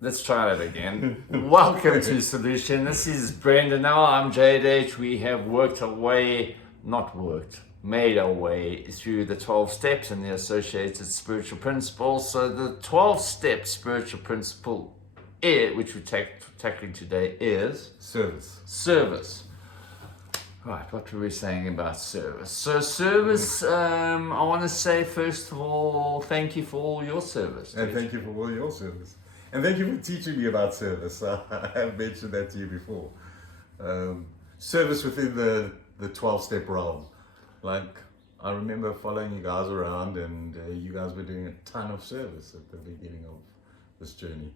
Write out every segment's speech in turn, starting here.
Let's try that again. Welcome to Solution. This is Brendan. Now I'm JH. We have made our way through the 12 steps and the associated spiritual principles. So the 12-step spiritual principle, which we're tackling today, is service. Right, what were we saying about service? So service, I want to say first of all, thank you for all your service. And thank you for all your service. And thank you for teaching me about service. I have mentioned that to you before. Service within the 12-step realm. Like, I remember following you guys around and you guys were doing a ton of service at the beginning of this journey.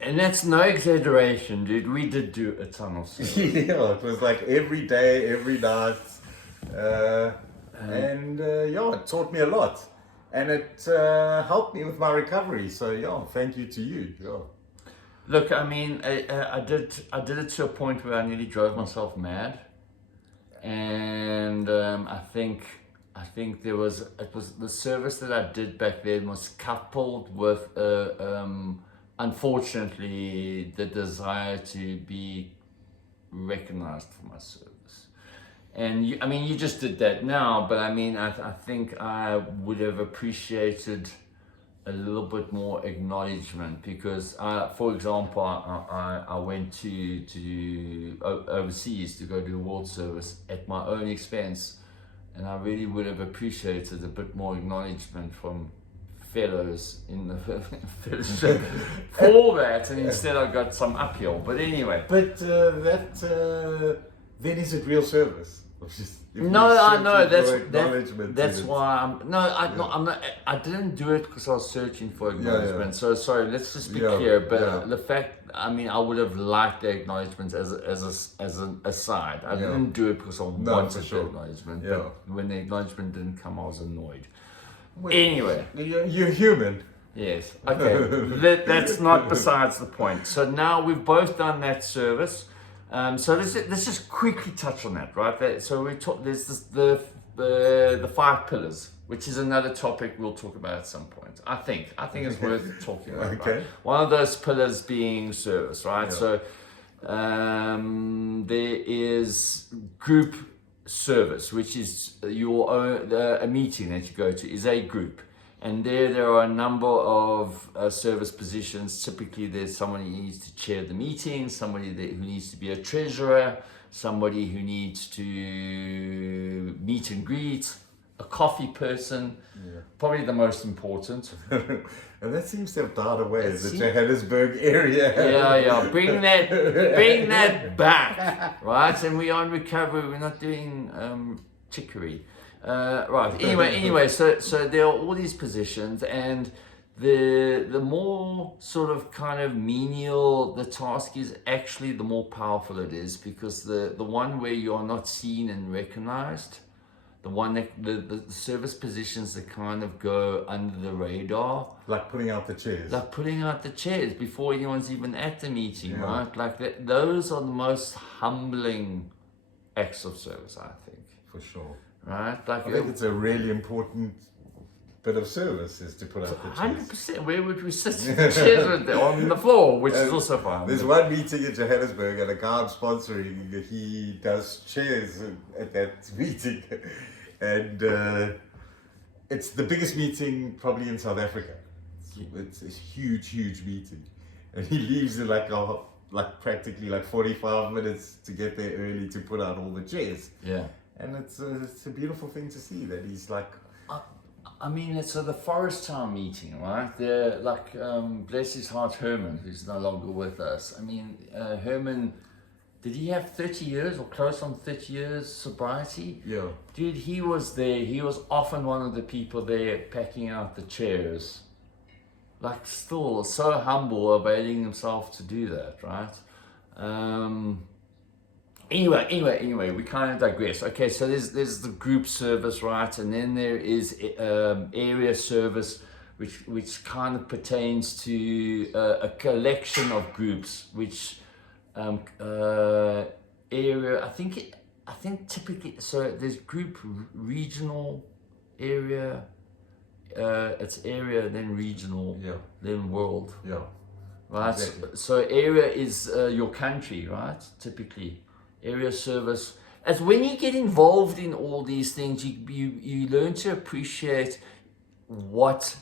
And that's no exaggeration, dude. We did do a ton of service. Yeah, it was like every day, every night. It taught me a lot. And it helped me with my recovery. So, yeah, thank you to you. Yeah. Look, I mean, I did it to a point where I nearly drove myself mad. And I think it was the service that I did back then was coupled with unfortunately the desire to be recognized for my service. And you just did that now, but I mean, I think I would have appreciated a little bit more acknowledgement because, for example, I went to overseas to go do world service at my own expense, and I really would have appreciated a bit more acknowledgement from fellows in the fellowship for that, and instead I got some uphill. But anyway. But then is it real service? No, I know that's why I didn't do it because I was searching for acknowledgement. Yeah. So sorry, let's just be clear. But the fact, I would have liked the acknowledgement as an aside. I didn't do it because I wanted the acknowledgement. Yeah. But when the acknowledgement didn't come, I was annoyed. Anyway, you're human. Yes. Okay. That's not besides the point. So now we've both done that service. So let's just quickly touch on that, right? So there's the 5 pillars, which is another topic we'll talk about at some point. I think it's worth talking about. Okay. Right? One of those pillars being service, right? Yeah. So there is group service, which is your own, a meeting that you go to is a group. And there are a number of service positions. Typically, there's somebody who needs to chair the meeting, somebody who needs to be a treasurer, somebody who needs to meet and greet, a coffee person, probably the most important. And that seems to have died away, the Johannesburg area. Yeah, bring that back, right? And we are in recovery, we're not doing chicory. Right. Anyway, so there are all these positions, and the more sort of kind of menial the task is, actually the more powerful it is, because the one where you are not seen and recognized, the one that the service positions that kind of go under the radar, like putting out the chairs before anyone's even at the meeting, right? Like that, those are the most humbling acts of service, I think. For sure. Right, like I think it's a really important bit of service is to put out the chairs. 100%. Where would we sit? Chairs on the floor, which is also fine. There's one meeting in Johannesburg, and a guy I'm sponsoring, he does chairs at that meeting, and it's the biggest meeting probably in South Africa. It's a huge meeting, and he leaves in like practically 45 minutes to get there early to put out all the chairs. Yeah. And it's a beautiful thing to see that he's like... it's the Forest Town meeting, right? They're bless his heart, Herman, who's no longer with us. Herman, did he have 30 years or close on 30 years sobriety? Yeah. Dude, he was there. He was often one of the people there packing out the chairs. Still so humble, availing himself to do that, right? Anyway, we kind of digress. Okay, so there's the group service, right? And then there is area service, which kind of pertains to a collection of groups, which area. I think typically. So there's group, regional, area. It's area, then regional, then world. Yeah. right? Exactly. So area is your country, right? Typically, area service. As when you get involved in all these things, you learn to appreciate what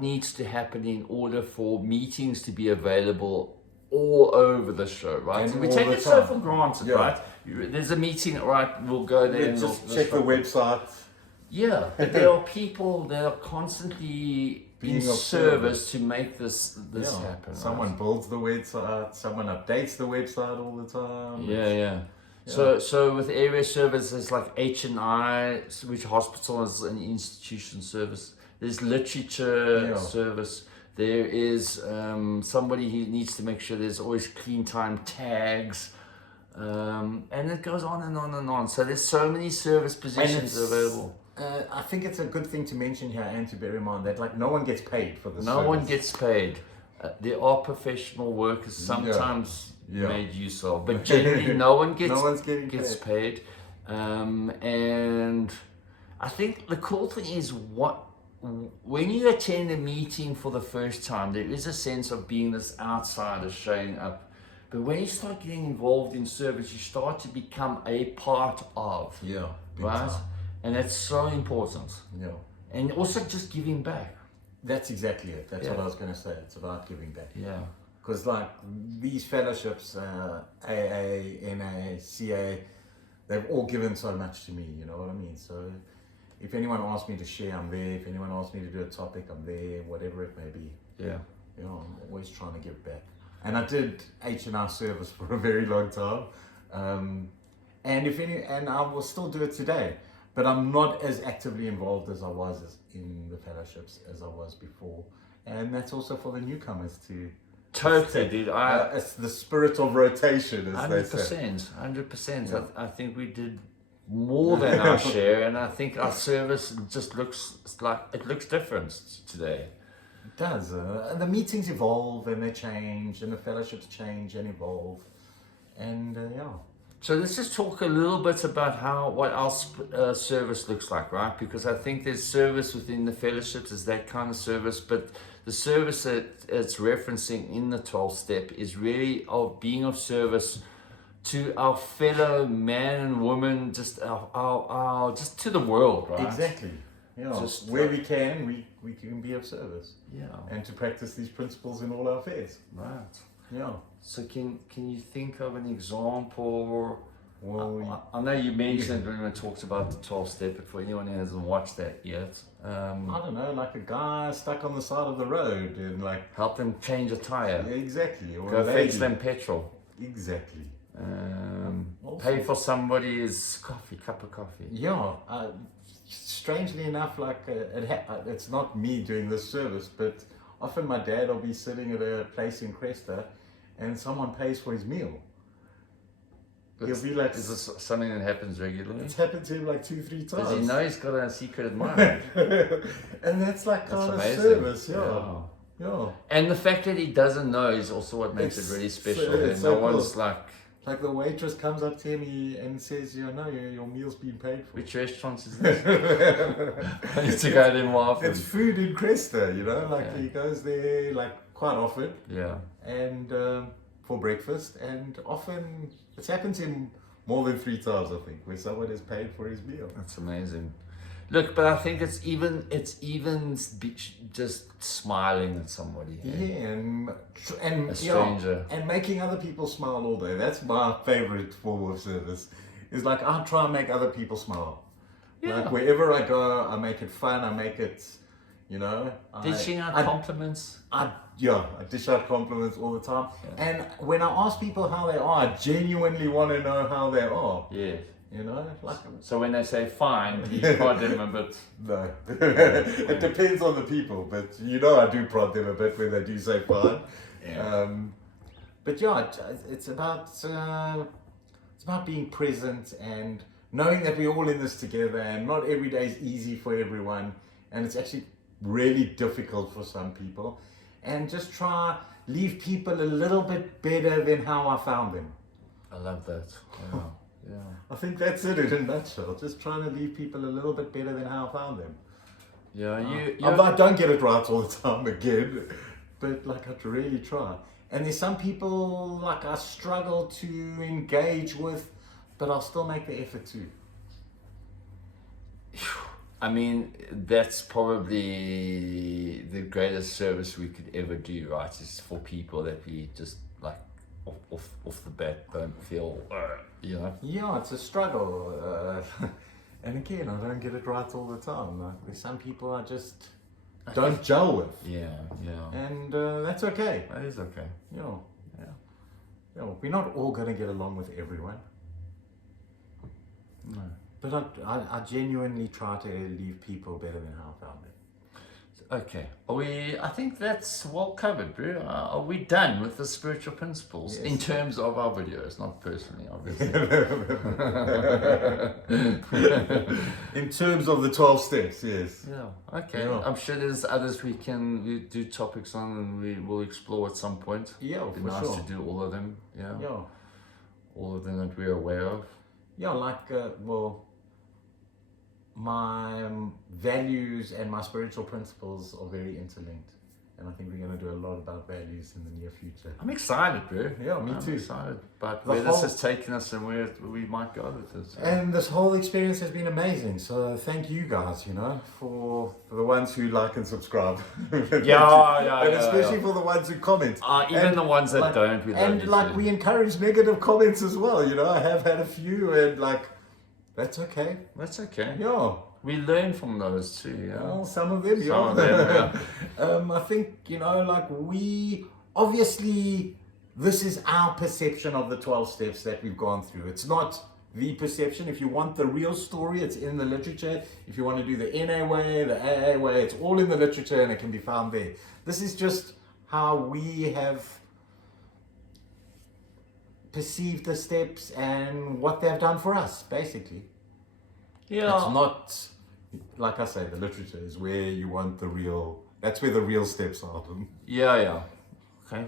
needs to happen in order for meetings to be available all over the show, right? And we all take the it so time. for granted, Yeah. right? There's a meeting, right? We'll go there and Just we'll check the website. Yeah, but there are people that are constantly Being in of service to make this Yeah. happen. Someone right? builds the website, someone updates the website all the time. Yeah. So with area services like H&I, which hospital is an institution service. There's literature Yeah. service. There is somebody who needs to make sure there's always clean time tags. And it goes on and on and on. So there's so many service positions available. I think it's a good thing to mention here and to bear in mind that like no one gets paid for this. No one gets paid. There are professional workers sometimes Yeah. made use of, but generally no one gets No one's getting paid. And I think the cool thing is when you attend a meeting for the first time, there is a sense of being this outsider showing up. But when you start getting involved in service, you start to become a part of, Yeah. Big right? time. And that's so important. Yeah. And also just giving back. That's exactly it. That's what Yeah. I was going to say. It's about giving back. Yeah. Because like these fellowships, AA, NA, CA, they've all given so much to me, you know what I mean? So if anyone asks me to share, I'm there. If anyone asks me to do a topic, I'm there, whatever it may be. Yeah. You know, I'm always trying to give back. And I did H&R service for a very long time. And I will still do it today. But I'm not as actively involved as I was in the fellowships as I was before. And that's also for the newcomers to... Totally, dude. it's the spirit of rotation, as they say. 100%. Yeah. I think we did more than our share, and I think our service just looks different today. It does. And the meetings evolve and they change, and the fellowships change and evolve. And yeah. So let's just talk a little bit about what our service looks like, right? Because I think there's service within the fellowships, is that kind of service, but the service that it's referencing in the 12th step is really of being of service to our fellow man and woman, just just to the world, right? Exactly. Yeah. Just where we can be of service. Yeah. And to practice these principles in all our affairs. Right. Yeah. So can you think of an example? Well, I know you mentioned when we talked about the 12th step, but for anyone who hasn't watched that yet, I don't know, like a guy stuck on the side of the road and like... help them change a tire. Yeah, exactly. Or Go a lady. fetch them petrol. Exactly. Pay for somebody's cup of coffee. Yeah. Strangely enough, like it's not me doing this service, but often my dad will be sitting at a place in Cresta and someone pays for his meal. He'll be like... Is this something that happens regularly? It's happened to him like 2-3 times. Does he know he's got a secret admirer? And that's like That's kind amazing. of service, yeah. And the fact that he doesn't know is also what makes it really special. it's And so no one's cool. like, the waitress comes up to him and says, you know, your meal's been paid for. which restaurants is this? I need to go there more often. It's food in Cresta, you know, he goes there like quite often Yeah. and for breakfast, and often it's happened to him more than 3 times, I think, where someone has paid for his meal. That's amazing. Look, but I think it's even just smiling at somebody. Yeah, and A stranger. and making other people smile all day. That's my favorite form of service. Is like I try and make other people smile. Yeah. Like wherever I go, I make it fun. I make it, you know. Dishing out compliments. I dish out compliments all the time. Yeah. And when I ask people how they are, I genuinely want to know how they are. Yeah. You know, like So when they say fine, you prod them a bit. no, it depends on the people. But you know, I do prod them a bit when they do say fine. Yeah. But yeah, it's about being present and knowing that we're all in this together, and not every day is easy for everyone, and it's actually really difficult for some people, and just try leave people a little bit better than how I found them. I love that. Yeah. Yeah. I think that's it in a nutshell. Just trying to leave people a little bit better than how I found them. Yeah. I don't get it right all the time again, but like I'd really try. And there's some people like I struggle to engage with, but I'll still make the effort to. I mean, that's probably the greatest service we could ever do, right? Is for people that we just like off the bat don't feel, you know. Yeah, it's a struggle. And again, I don't get it right all the time. Like, there's some people I just don't gel with. Yeah, yeah. And that's okay. That is okay. Yeah. Yeah. Yeah, we're not all going to get along with everyone. No. But I genuinely try to leave people better than how I found them. Okay. I think that's well covered, bro. Are we done with the spiritual principles in terms of our videos, not personally, obviously? In terms of the 12 steps, yes. Yeah. Okay. Yeah. I'm sure there's others we do topics on and we will explore at some point. Yeah, It'd be for nice sure. to do all of them. Yeah. Yeah. All of them that we're aware of. Yeah, like, well, my values and my spiritual principles are very interlinked. And I think we're going to do a lot about values in the near future. I'm excited, bro. Yeah, me I'm too. excited about The where this whole- has taken us and where we might go with this. And this whole experience has been amazing. So thank you guys, for the ones who like and subscribe. Yeah, And especially for the ones who comment. Even And the ones that like- don't. We love And you like too. we encourage negative comments as well. I have had a few and like, that's okay. That's okay. Yeah. We learn from those too, yeah. Well, some of them, Some of them, I think, like we, obviously, this is our perception of the 12 steps that we've gone through. It's not the perception. If you want the real story, it's in the literature. If you want to do the NA way, the AA way, it's all in the literature and it can be found there. This is just how we have perceived the steps and what they've done for us, basically. Yeah. It's not, like I say, the literature is where you want that's where the real steps are. Yeah. Okay.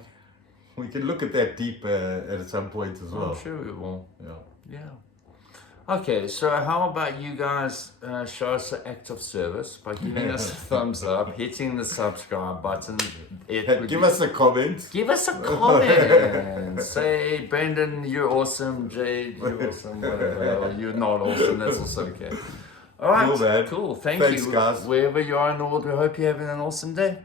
We can look at that deeper at some point as well. I'm sure we will. Yeah. Yeah. Okay, so how about you guys show us an act of service by giving us a thumbs up, hitting the subscribe button. Give us a comment. Give us a comment. Say, Brendan, you're awesome. Jade, you're awesome. Whatever. Or you're not awesome. That's also okay. All right. Cool, man. Cool. Thanks, Thanks, guys. Wherever you are in the world, we hope you're having an awesome day.